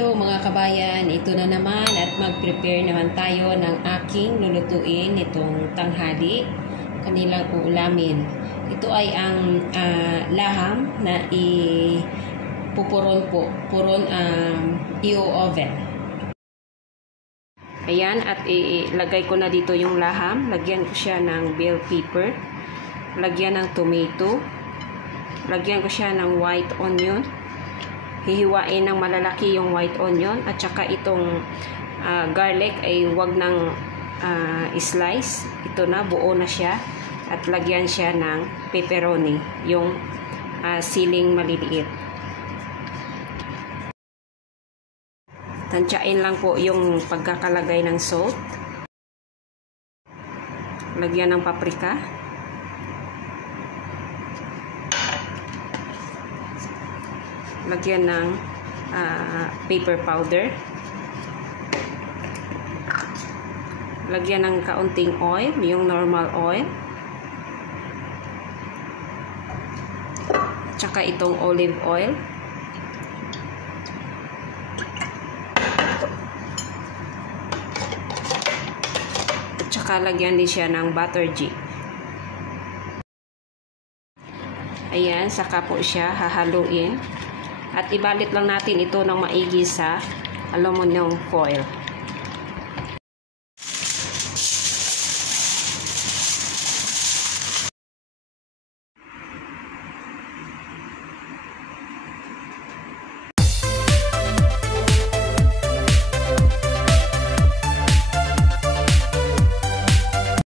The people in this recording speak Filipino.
Hello mga kabayan, ito na naman at mag-prepare naman tayo ng aking lulutuin nitong tanghali, kanilang uulamin. Ito ay ang laham na ipupuron po, i-oven. Ayan, at ilagay ko na dito yung laham, lagyan ko siya ng bell pepper, lagyan ng tomato, lagyan ko siya ng white onion. Hihiwain ng malalaki yung white onion at saka itong garlic ay wag nang slice. Ito na, buo na siya at lagyan siya ng pepperoni, yung siling maliliit. Tansyain lang po yung pagkakalagay ng salt. Lagyan ng paprika. Lagyan ng pepper powder. Lagyan ng kaunting oil, yung normal oil. Tsaka itong olive oil. Tsaka lagyan din siya ng butter ghee. Ayan, saka po siya hahaluin. At ibalit lang natin ito ng maigi sa aluminum foil.